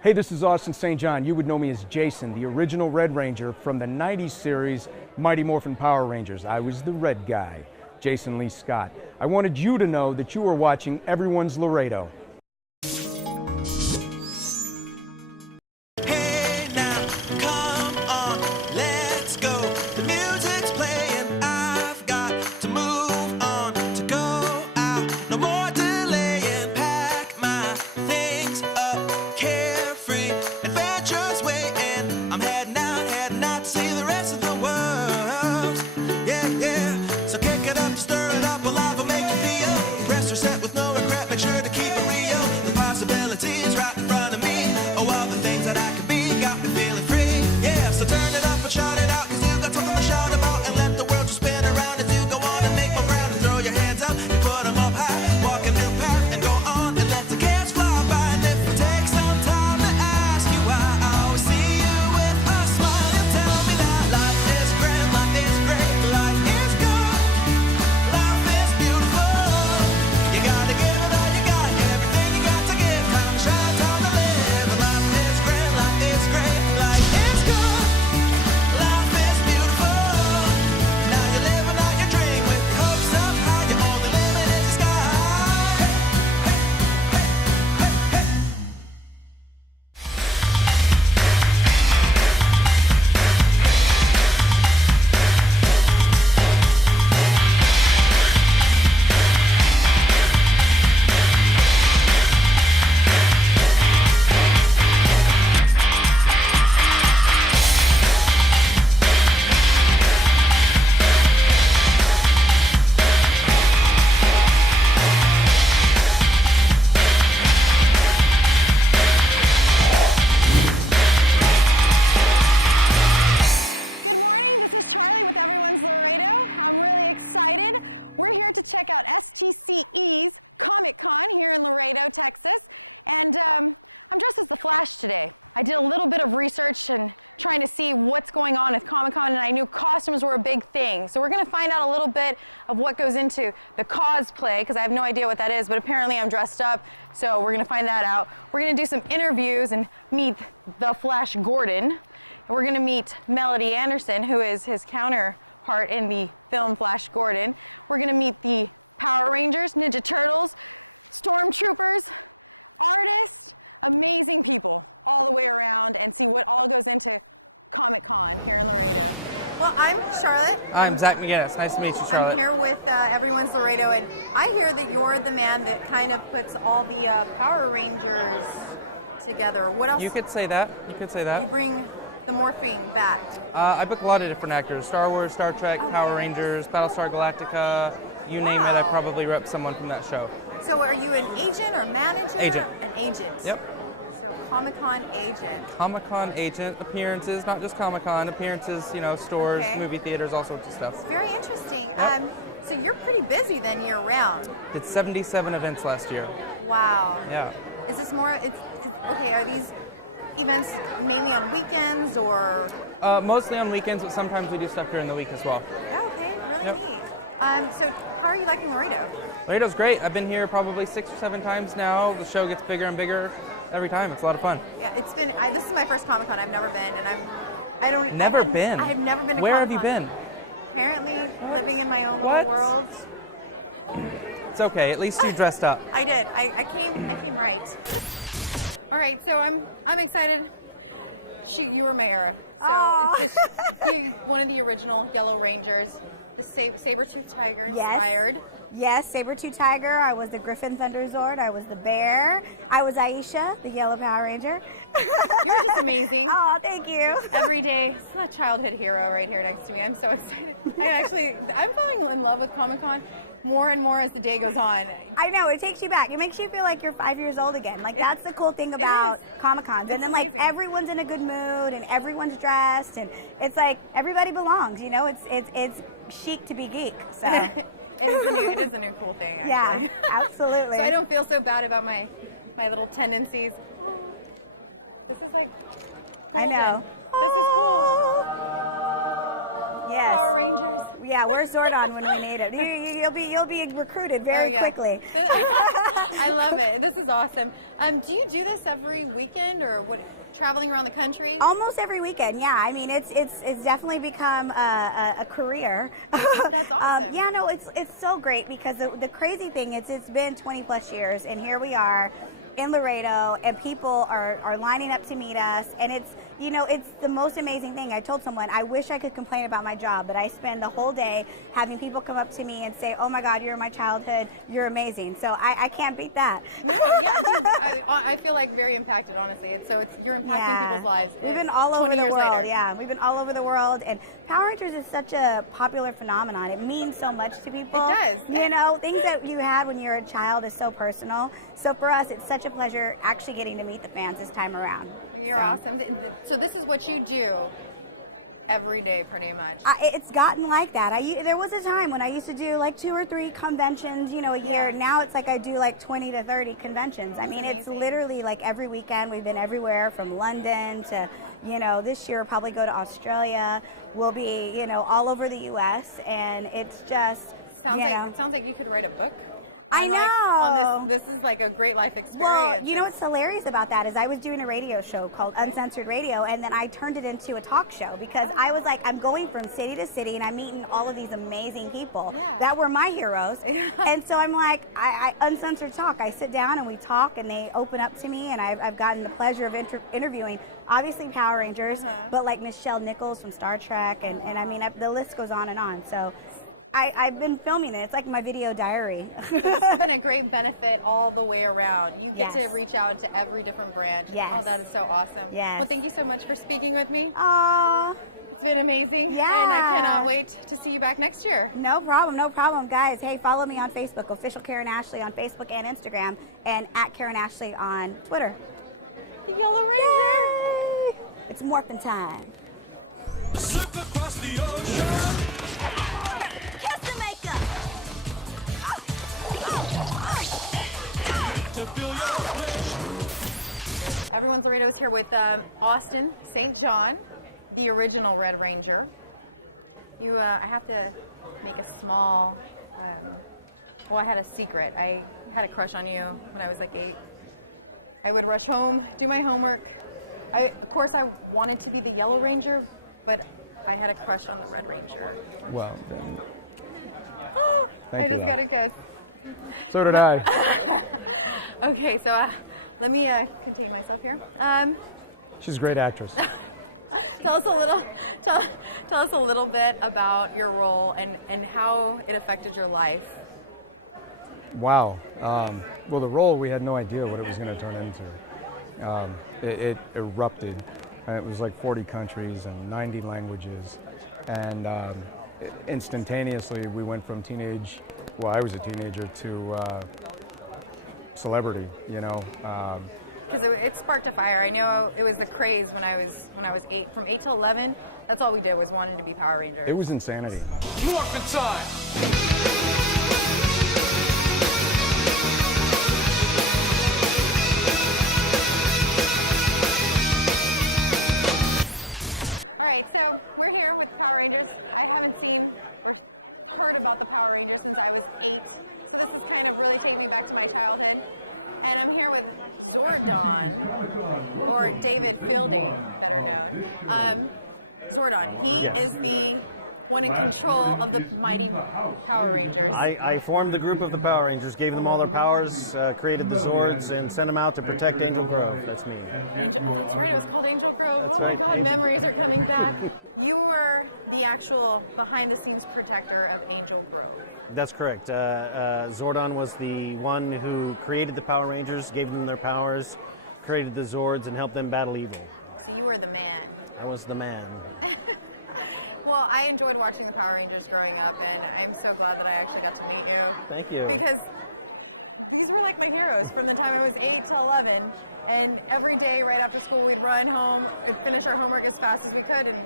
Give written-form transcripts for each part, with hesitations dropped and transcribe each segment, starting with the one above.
Hey, this is Austin St. John. You would know me as Jason, the original Red Ranger from the 90s series Mighty Morphin Power Rangers. I was the red guy, Jason Lee Scott. I wanted you to know that you were watching Everyone's Laredo. Hey now, come on, let's go. The music's playing, I've got to move on, to go out. No more delaying, pack my things up, carefree, adventure's waiting. I'm heading out to see the rest of the world. Yeah, yeah, so kick it up, stir it up, alive will make you feel. Rest or set with no regret, make sure to keep it real. The possibilities right in front of me. Oh, all the things that I could be got me feeling free. Yeah, so turn it up and shout it out, cause you got something to shout about. And let the world just spin around as you go on and make more ground. And throw your hands up and put them up high. Walk a new path and go on and let the cares fly by. And if it takes some time to ask you why, I always see you with a smile. You tell me that life is grand, life is great, life is good, life is beautiful. You gotta give it all you got, everything you got to give. Time to shine, time to live. Life is grand, life is great, life is good, life is beautiful. Now you're living out your dream with your hopes up high. Your only limit is the sky. Hey, hey, hey, hey, hey. Well, I'm Charlotte. I'm Zach McGinnis. Nice to meet you, Charlotte. I'm here with Everyone's Laredo, and I hear that you're the man that kind of puts all the Power Rangers together. What else? You could say that. You could say You that. bring the morphine back. I book a lot of different actors. Star Wars, Star Trek, Power Rangers, Battlestar Galactica, you name it, I probably rep someone from that show. So are you an agent or manager? Agent. An agent. Yep. So Comic-Con agent. Comic-Con agent, appearances, not just Comic-Con, appearances, stores, Okay. movie theaters, all sorts of stuff. Very interesting. Yep. So you're pretty busy then year round. Did 77 events last year. Wow. Yeah. Is this more? Okay. Are these events mainly on weekends or? Mostly on weekends, but sometimes we do stuff during the week as well. Oh, okay. Really Yep. neat. So how are you liking Laredo? Laredo's great. I've been here probably 6 or 7 times now. The show gets bigger and bigger every time. It's a lot of fun. Yeah, it's been. This is my first Comic-Con. I've never been, and I don't. Never been? I've never been to Where have you Comic-Con. been? Apparently, What? living in my own What? little world. It's okay. At least you dressed up. I did. I came right. All right, so I'm excited. Shoot, you were my era. So, you, one of the original Yellow Rangers, the saber-toothed tiger Yes. inspired. Yes, Saber-Tooth Tiger. I was the Griffin Thunderzord. I was the bear. I was Aisha, the Yellow Power Ranger. You're just amazing. Oh, thank you. Every day, it's a childhood hero right here next to me. I'm so excited. I'm falling in love with Comic-Con more and more as the day goes on. I know, it takes you back. It makes you feel like you're 5 years old again. Like, that's the cool thing about Comic-Cons. And then, like, everyone's in a good mood and everyone's dressed. And it's like, everybody belongs, It's chic to be geek, so. It is a new cool thing, actually. Yeah, absolutely. So I don't feel so bad about my little tendencies. This is like I know. Power Yes. Rangers. Yeah, we're Zordon when we need it. You'll be recruited very Oh, yeah. quickly. I love it. This is awesome. Do you do this every weekend or what? Traveling around the country? Almost every weekend, yeah. I mean, it's definitely become a career. That's awesome. Yeah, no, it's so great because the crazy thing is it's been 20 plus years, and here we are in Laredo, and people are lining up to meet us, and it's the most amazing thing. I told someone, I wish I could complain about my job, but I spend the whole day having people come up to me and say, oh my God, you're my childhood, you're amazing. So I can't beat that. I feel like very impacted, honestly. You're impacting people's lives. We've been all over the world, later. yeah. We've been all over the world, and Power Rangers is such a popular phenomenon. It means so much to people. It does. Things that you had when you were a child is so personal. So for us, it's such a pleasure actually getting to meet the fans this time around. You're awesome. So this is what you do every day, pretty much. It's gotten like that. There was a time when I used to do like 2 or 3 conventions, a year. Now it's like I do like 20 to 30 conventions. I mean, it's literally like every weekend. We've been everywhere from London to, this year we'll probably go to Australia. We'll be, all over the U.S. And it's just, It sounds like you could write a book. I know. This is like a great life experience. Well, what's hilarious about that is I was doing a radio show called Uncensored Radio, and then I turned it into a talk show because I was like, I'm going from city to city, and I'm meeting all of these amazing people that were my heroes. And so I'm like, I uncensored talk. I sit down and we talk, and they open up to me, and I've gotten the pleasure of interviewing, obviously, Power Rangers, but like Nichelle Nichols from Star Trek, and I mean, the list goes on and on. So I've been filming it. It's like my video diary. It's been a great benefit all the way around. You get to Yes. reach out to every different branch. Yes. Oh, that is so awesome. Yes. Well, thank you so much for speaking with me. Aww. It's been amazing. Yeah. And I cannot wait to see you back next year. No problem, guys. Hey, follow me on Facebook, official Karen Ashley on Facebook and Instagram, and at Karen Ashley on Twitter. The Yellow Ranger. Yay! It's morphin' time. Slip across the ocean. Kiss the makeup. To feel your wish. Everyone's Laredo is here with Austin St. John, the original Red Ranger. I have to make a small, I had a secret. I had a crush on you when I was like 8. I would rush home, do my homework. Of course, I wanted to be the Yellow Ranger, but I had a crush on the Red Ranger. Well, then, thank I you. just got a kiss. So did I. Okay, so let me contain myself here. She's a great actress. Tell us a little bit about your role and how it affected your life. Wow. Well, the role, we had no idea what it was going to turn into. It erupted. It was like 40 countries and 90 languages. And instantaneously, we went from teenage, well, I was a teenager, to celebrity, Because it sparked a fire. I know it was a craze when I was 8. From 8 to 11, that's all we did was wanted to be Power Rangers. It was insanity. Morphin' time. All right, so we're here with the Power Rangers. I haven't heard about the Power Rangers since I was 8. This is kind of really taking me back to my childhood. And I'm here with Zordon, or David Fielding. Zordon, he is the one in control of the mighty Power Rangers. I formed the group of the Power Rangers, gave them all their powers, created the Zords, and sent them out to protect Angel Grove. That's me. That's right, it was called Angel Grove. That's Oh right, my God, Angel- memories are coming back. You were the actual behind-the-scenes protector of Angel Grove. That's correct. Zordon was the one who created the Power Rangers, gave them their powers, created the Zords, and helped them battle evil. So you were the man. I was the man. Well, I enjoyed watching the Power Rangers growing up, and I'm so glad that I actually got to meet you. Thank you. Because these were like my heroes from the time I was 8 to 11. And every day right after school, we'd run home and finish our homework as fast as we could and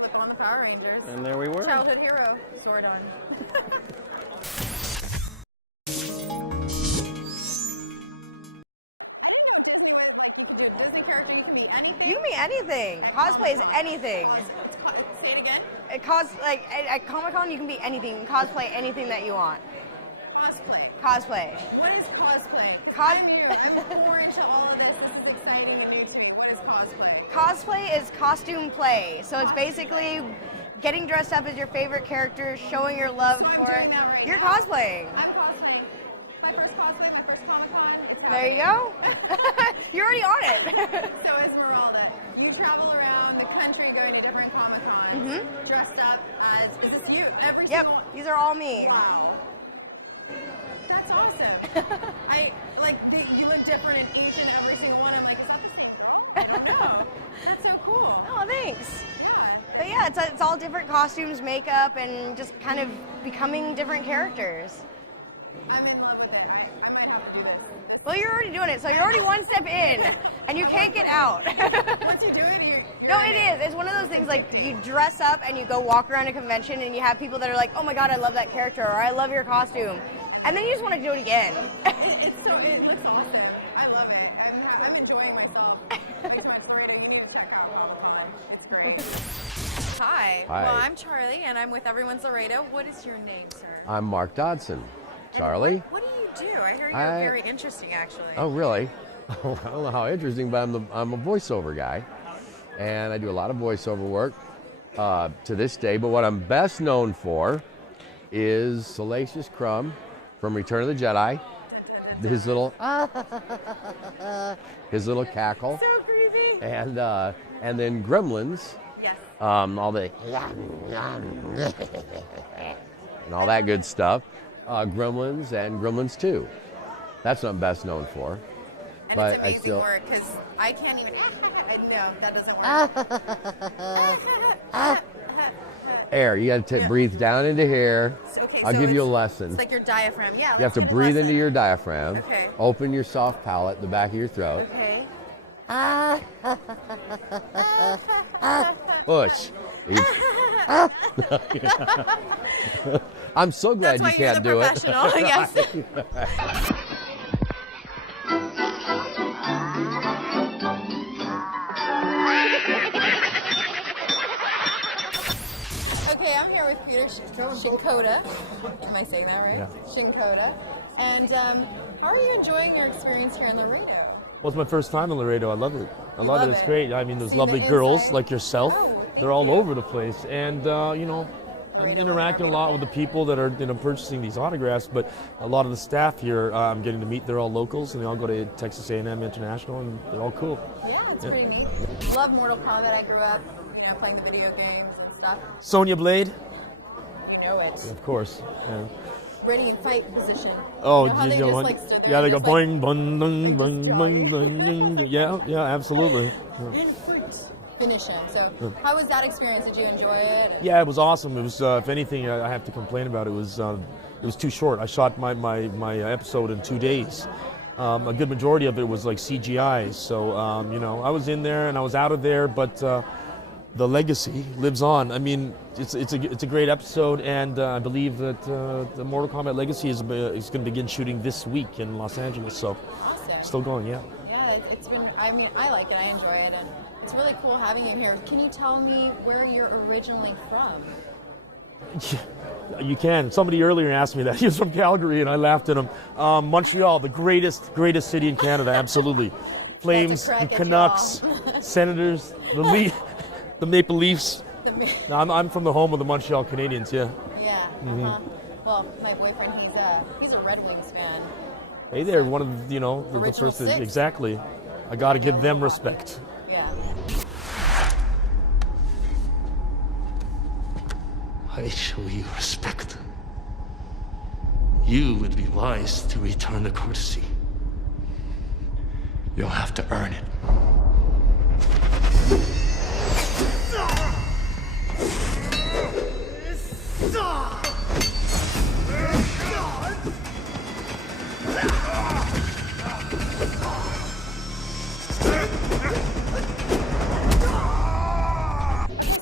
flip on the Power Rangers. And there we were. Childhood hero, Zordon. Disney character, you can be anything. You can be anything. Cosplay is anything. Say it again. At Comic-Con, you can be anything. You can cosplay anything that you want. Cosplay. Cosplay. What is cosplay? I'm new. I'm more into all of this. This is exciting and new to me. What is cosplay? Cosplay is costume play. So it's basically getting dressed up as your favorite character, showing your love So I'm for doing it. that right You're now. cosplaying. I'm cosplaying. My first cosplay, my first Comic-Con. There you go. You're already on it. So Esmeralda. We travel around the country going to different Comic-Cons, dressed up as, is this you? Every Yep, single, these are all me. wow. That's awesome. You look different in each and every single one. I'm like, is that the same? No, that's so cool. Oh, thanks. Yeah. But yeah, it's all different costumes, makeup, and just kind of becoming different characters. I'm in love with it. I'm gonna have to do this. Well, you're already doing it, so you're already one step in, and you can't get out. Once you do it, you're No, it is. It's one of those things like you dress up and you go walk around a convention and you have people that are like, oh my god, I love that character, or I love your costume. And then you just want to do it again. it looks awesome. I love it. I'm enjoying myself. It's my Florida. You need to check out. Hi. Hi. Well, I'm Charlie, and I'm with Everyone's Laredo. What is your name, sir? I'm Mark Dodson. And Charlie? What do you do? I hear you're I- very interesting, actually. Oh, really? I don't know how interesting, but I'm a voiceover guy, and I do a lot of voiceover work to this day. But what I'm best known for is Salacious Crumb from Return of the Jedi. His little cackle, So creepy. and then Gremlins, Yes. all the and all that good stuff. Gremlins and Gremlins 2. That's what I'm best known for. And but it's I amazing still- work because I can't even. No, that doesn't work. Air. You got to breathe down into here. Okay, I'll so give you a it's- lesson. It's like your diaphragm. Yeah. You have to breathe into your diaphragm. Okay. Open your soft palate, the back of your throat. Okay. Push. I'm so glad That's why you you're can't the do professional. it. Yes. Okay, I'm here with Peter Shinkoda. Am I saying that right? Yeah. Shinkoda. And how are you enjoying your experience here in Laredo? Well, it's my first time in Laredo. I love it. I love love it. It's it. great. I mean, there's See lovely the girls inside? like yourself. Oh, thank They're all you. over the place, and I'm interacting a lot with the people that are purchasing these autographs. But a lot of the staff here, I'm getting to meet. They're all locals, and they all go to Texas A&M International, and they're all cool. Yeah, it's pretty neat. Love Mortal Kombat. I grew up, playing the video games and stuff. Sonya Blade, You know it. of course. Yeah. Ready in fight position. Oh, you know how they just like stood there yeah, they and go just, like, boing, boing, boing, like, boing, just boing, jogging. boing, boing. Yeah, absolutely. Yeah. in fruit. Finish him. So, how was that experience? Did you enjoy it? Yeah, it was awesome. It was, if anything, I have to complain about it. It was too short. I shot my episode in 2 days. A good majority of it was like CGI. So, I was in there and I was out of there, but the legacy lives on. I mean, it's a great episode, and I believe that the Mortal Kombat Legacy is going to begin shooting this week in Los Angeles. So, Awesome. still going, yeah. Yeah, it's been. I mean, I like it. I enjoy it, and it's really cool having you here. Can you tell me where you're originally from? You can. Somebody earlier asked me that. He was from Calgary, and I laughed at him. Montreal, the greatest city in Canada, absolutely. Flames, crack the at you Canucks, Senators, the Maple Leafs. No, I'm from the home of the Montreal Canadiens, yeah. Yeah. Well, my boyfriend, he's a Red Wings fan. Hey, they're one of the Original first. six. Exactly. I got to give them respect. Yeah. I show you respect. You would be wise to return the courtesy. You'll have to earn it.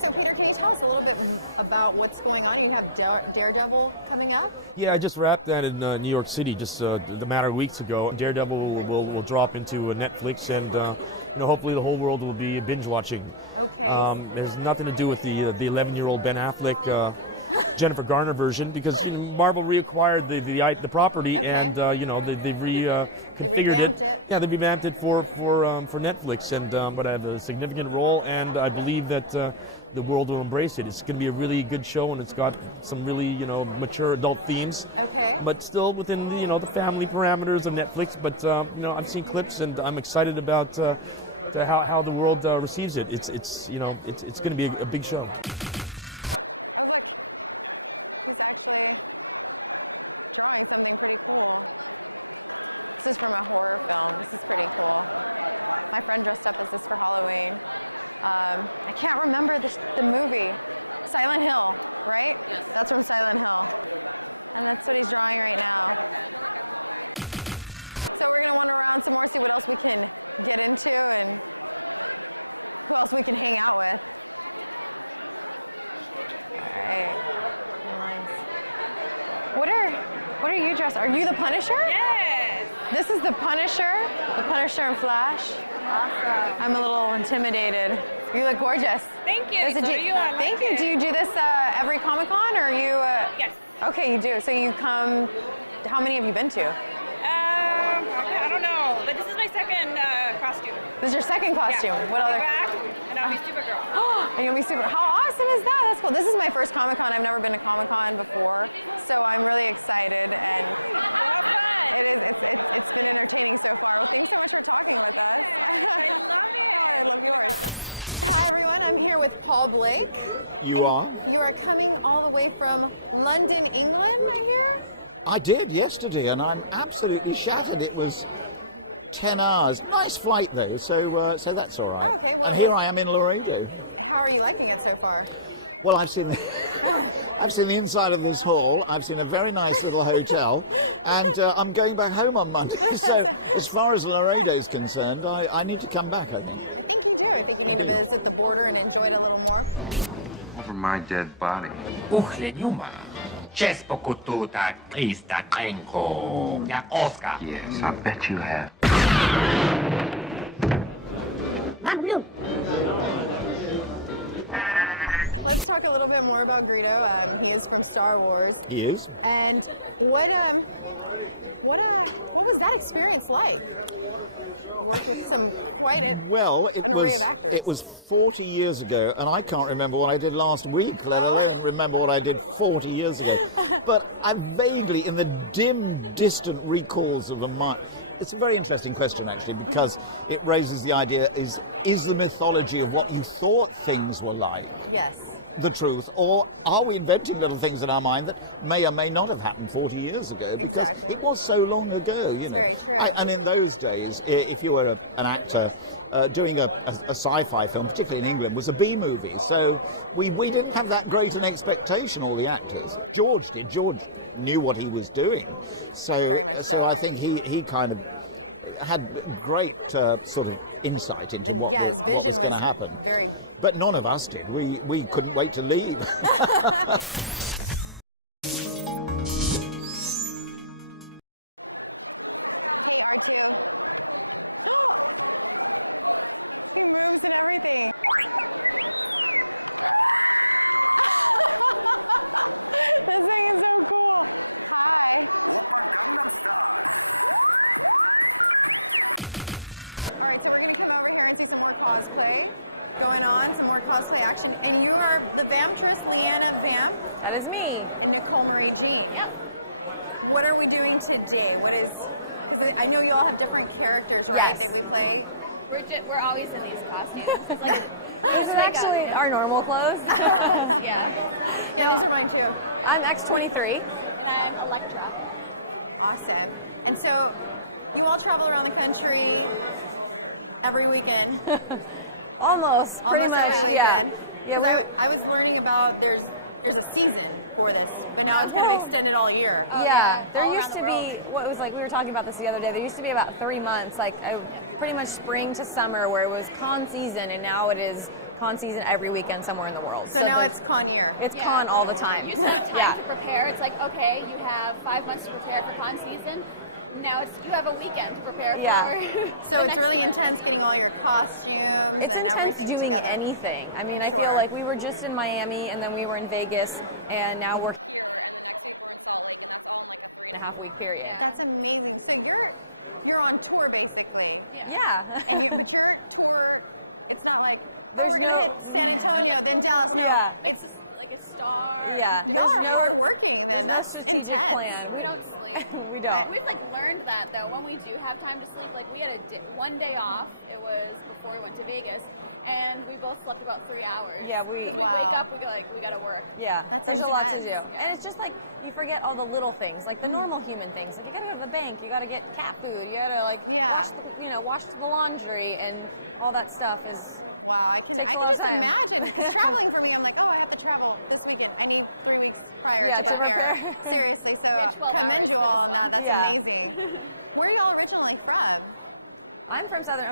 So, Peter, can you tell us a little bit about what's going on? You have Daredevil coming up. Yeah, I just wrapped that in New York City just the matter of weeks ago. Daredevil will drop into Netflix, and hopefully the whole world will be binge watching. Okay. There's nothing to do with the 11-year-old Ben Affleck Jennifer Garner version because Marvel reacquired the property and they've reconfigured it. Yeah, they revamped it for Netflix, and but I have a significant role, and I believe that the world will embrace it. It's going to be a really good show, and it's got some really mature adult themes, but still within the family parameters of Netflix. But I've seen clips, and I'm excited about how the world receives it. It's going to be a big show. Hi everyone, I'm here with Paul Blake. You are? You are coming all the way from London, England, right here? I did yesterday, and I'm absolutely shattered. It was 10 hours. Nice flight though, so that's all right. Okay, well, and here I am in Laredo. How are you liking it so far? Well, I've seen the inside of this hall. I've seen a very nice little hotel, and I'm going back home on Monday. So, as far as Laredo is concerned, I need to come back, I think. I think you need to visit the border and enjoy it a little more. Over my dead body. Yes, I bet you have. Let's talk a little bit more about Greedo. He is from Star Wars. He is. And what was that experience like? It was 40 years ago, and I can't remember what I did last week, let alone remember what I did 40 years ago. But I'm vaguely, in the dim, distant recalls of a mind. It's a very interesting question, actually, because it raises the idea, is the mythology of what you thought things were like the truth, or are we inventing little things in our mind that may or may not have happened 40 years ago, because it was so long ago, and in those days, if you were an actor doing a sci-fi film, particularly in England, was a B movie, so we didn't have that great an expectation, all the actors. George did. George knew what he was doing, so I think he kind of had great sort of insight into what was going to happen. But none of us did. We couldn't wait to leave. Cosplay going on, some more cosplay action. And you are the Vamptress, Leanna Vamp. That is me. Nicole Marie Jean. Yep. What are we doing today? I know you all have different characters, right? Yes. That you play. We're always in these costumes. It's like, this is actually our normal clothes. Yeah. These are mine too. I'm X-23. And I'm Electra. Awesome. And so you all travel around the country every weekend. Almost, pretty much, yeah. Yeah, I was learning about there's a season for this, but now it's going to be extended all year. There used to be, we were talking about this the other day, there used to be about 3 months, pretty much spring to summer, where it was con season, and now it is con season every weekend somewhere in the world. So now it's con year. It's con all the time. You just have time to prepare. It's like, okay, you have 5 months to prepare for con season. now you have a weekend to prepare Yeah. for. So the it's next really event. intense getting all your costumes. It's and intense everything doing together. anything. I mean, I feel like we were just in Miami and then we were in Vegas and now we're in a half-week period. That's amazing. So you're on tour basically. Yeah. And you procure tour. It's not like There's no. San Antonio, then Dallas. Yeah. Like a star. Yeah. There's No, no. you're working. There's no That's strategic intense. plan. We don't sleep. We don't. We've learned that though. When we do have time to sleep, we had one day off. It was before we went to Vegas, and we both slept about 3 hours. Yeah, we. 'Cause we wake up, we gotta work. Yeah, there's a lot to do. And it's just like you forget all the little things, like the normal human things. Like you gotta go to the bank, you gotta get cat food, you gotta wash the laundry, and all that stuff is. Wow, takes a lot of time. Imagine traveling for me. I'm like, I have to travel this weekend. I need 3 weeks prior. Yeah, to prepare. Seriously, so We had 12 commend hours you for all this on that. one. That's Yeah. amazing. Where are y'all originally from? I'm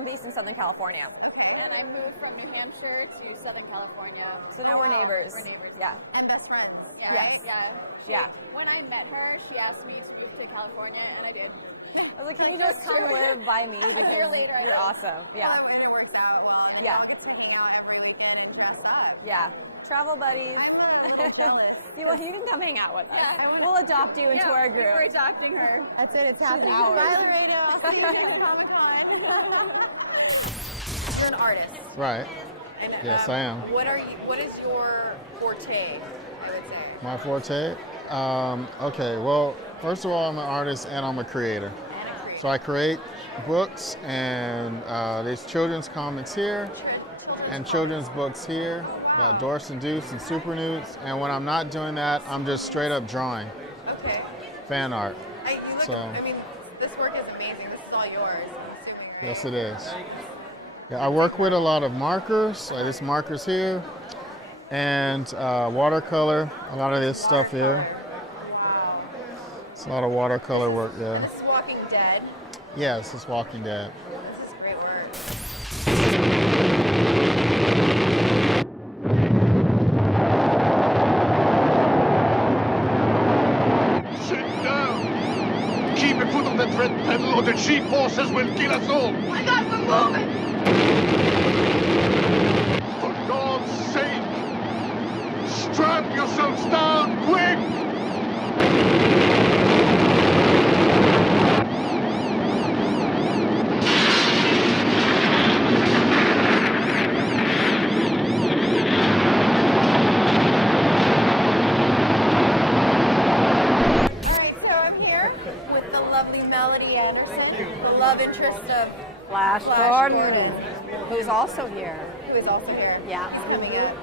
based in Southern California. Okay. And I moved from New Hampshire to Southern California. So now we're neighbors. We're neighbors. Yeah. And best friends. Yeah. Yes. Yeah. Yeah. When I met her, she asked me to move to California, and I did. I was like, can you just come live by me A year because later, I you're did. awesome. Yeah. Well, and it works out well. And Yeah. y'all get to hang out every weekend and dress up. Yeah. Travel buddies. I'm a little jealous. You can come hang out with us. Yeah, We'll adopt you into our group. We're adopting her. That's it. It's happening. ours. Bye, Lorena. I'll see you at Comic-Con. You're an artist. Right. And, Yes, I am. What is your forte, I would say? My forte? Okay, well, first of all, I'm an artist and I'm a creator. So I create books, and there's children's comics here and children's books here about Doris and Deuce and Super Newts. And when I'm not doing that, I'm just straight up drawing. Okay. Fan art. I mean, this work is amazing. This is all yours, I'm assuming, right? Yes, it is. Yeah, I work with a lot of markers. Like this markers here, and watercolor. A lot of this stuff here. It's a lot of watercolor work there. This is Walking Dead. Yes, it's Walking Dead. This is great work. Sit down! Keep your foot on that red pedal or the G-forces will kill us all! We got to move it! For God's sake! Strap yourselves down, quick! Alright, so I'm here with the lovely Melody Anderson, the love interest of Flash Gordon, who's also here. Who is also here. Yeah. He's coming up.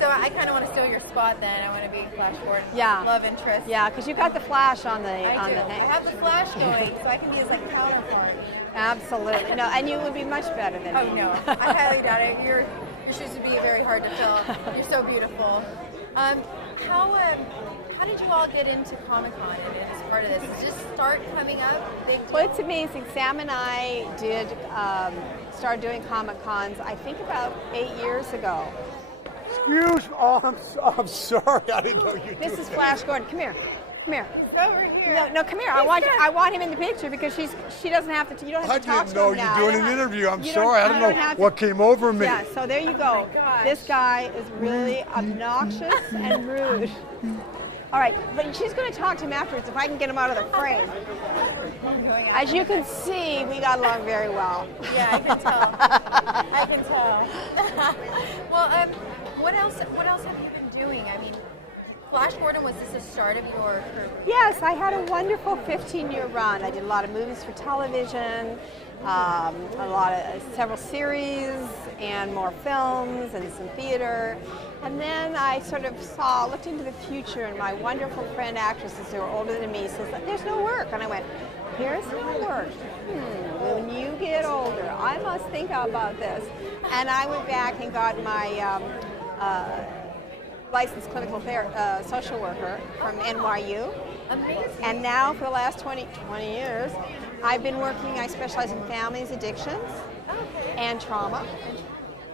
So I kind of want to steal your spot then. I want to be Flash Gordon. Yeah. Love interest. Yeah, because you got the flash on the I do. the thing. I have the Flash going, so I can be his counterpart. Absolutely. No, and you would be much better than Oh me. no, I highly doubt it. Your shoes would be very hard to fill. You're so beautiful. How did you all get into Comic-Con and as part of this? Did it just start coming up? Well, it's amazing. Sam and I did start doing Comic-Cons, I think about 8 years ago. Excuse me. Oh, I'm sorry. I didn't know you. This is Flash Gordon. Come here. Come here. Over here. No, come here. I want him in the picture because she doesn't have to. You don't have I to talk didn't to know him you now. were doing an interview. I'm You sorry. I you don't know have to- what came over me. Yeah, so there you go. This guy is really obnoxious and rude. All right, but she's going to talk to him afterwards if I can get him out of the frame. As you can see, we got along very well. Yeah, I can tell. I can tell. Well, what else have you been doing? I mean, Flash Gordon, was this the start of your career? Yes, I had a wonderful 15-year run. I did a lot of movies for television, several series, and more films and some theater. And then I sort of looked into the future, and my wonderful friend actresses who are older than me says, "There's no work." And I went, "There's no work. When you get older, I must think about this." And I went back and got my licensed clinical social worker from NYU. Amazing. And now for the last 20 years, I've been working, I specialize in families, addictions, and trauma.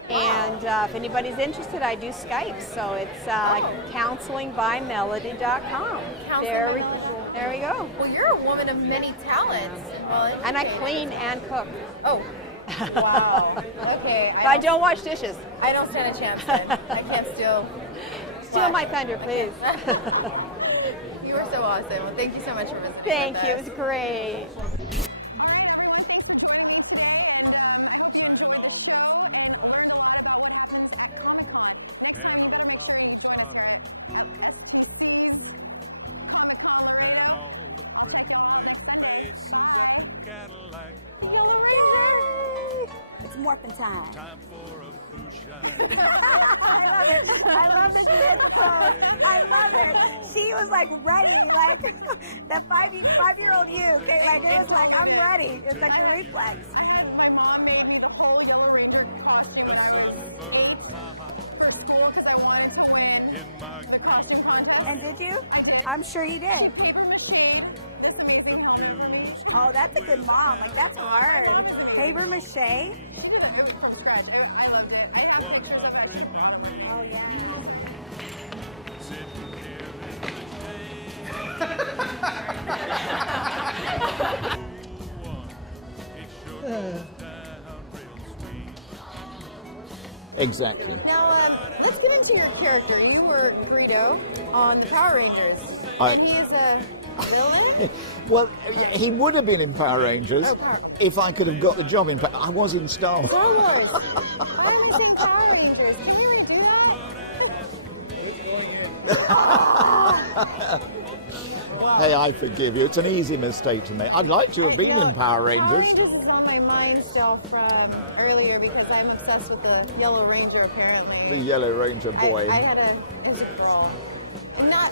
And if anybody's interested, I do Skype. So it's counselingbymelody.com. There we go. Well, you're a woman of many talents. Well, And I clean and cook. Oh, wow. Okay. But I don't wash dishes. I don't stand a chance then. I can't steal. Steal my thunder, please. You were so awesome. Well, thank you so much for visiting. Thank with you. It us. was great. San Augustine Plaza and old La Posada and all the friendly faces at the Cadillac. Yay! It's morphin' time. Time for a moonshine. I love it. I love that she hit the phone. I love it. She was like ready, like that five-year-old you. Okay, like it was like I'm ready. It's like a reflex. I had my mom made me the whole Yellow Ranger costume when I was 8 for school because I wanted to win the costume contest. And did you? I did. I'm sure you did. She paper mache this amazing helmet. Oh, that's a good mom. Like that's hard. Paper mache. She did it from scratch. I loved it. I have pictures of it. Oh yeah. Exactly. Now, let's get into your character. You were Greedo on the Power Rangers. And he is a villain? Well, he would have been in Power Rangers Oh, if I could have got the job in. I was in Star Wars. Star Wars. Why am I saying Power Rangers? Can you really do that? Hey, I forgive you. It's an easy mistake to make. I'd like to have been in Power Power Rangers. Rangers is on my mind still from earlier because I'm obsessed with the Yellow Ranger apparently. The Yellow Ranger boy. I had as a girl. Not,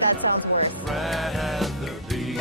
that sounds worse. Rather be